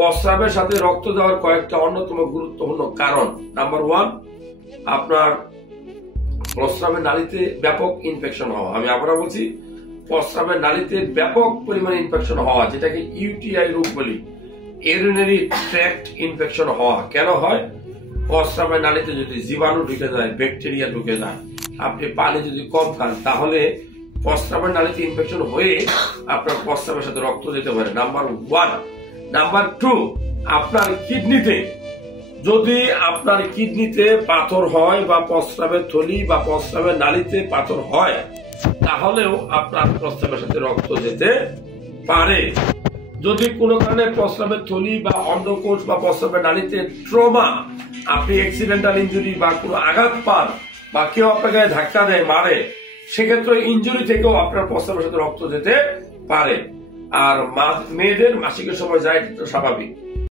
প্রস্রাবের সাথে রক্ত দেওয়ার কয়েকটা অন্যতম গুরুত্বপূর্ণ কারণ। নাম্বার 1, আপনার প্রস্রাবের নালীতে ব্যাপক ইনফেকশন হওয়া। আমি আবার বলছি, প্রস্রাবের নালীতে ব্যাপক পরিমাণে ইনফেকশন হওয়া, যেটাকে ইউটিআই রোগ বলি, ইউরিনারি ট্র্যাক্ট ইনফেকশন হওয়া। কেন হয়? প্রস্রাবের নালীতে যদি জীবাণু ঢুকে যায়, ব্যাকটেরিয়া ঢুকে যায়, আপনি পানি যদি কম খান, তাহলে প্রস্রাবের নালীতে ইনফেকশন হয়ে আপনার প্রস্রাবের সাথে রক্ত যেতে পারে। নাম্বার 1। নাম্বার 2, আপনার কিডনিতে, যদি আপনার কিডনিতে পাথর হয় বা প্রস্রাবের থলি বা প্রস্রাবের নালীতে পাথর হয়, তাহলেও আপনার প্রস্রাবের সাথে রক্ত যেতে পারে। যদি কোনো কারণে প্রস্রাবের থলি বা অন্ডকোষ বা প্রস্রাবের নালীতে ট্রমা, আপনি অ্যাক্সিডেন্টাল ইনজুরি বা কোনো আঘাত পান বা কেউ আপনাকে ধাক্কা দেয়, মারে, সেক্ষেত্রে ইনজুরি থেকেও আপনার প্রস্রাবের সাথে রক্ত যেতে পারে। আর মেয়েদের মাসিকের সময় যায়, এটা স্বাভাবিক।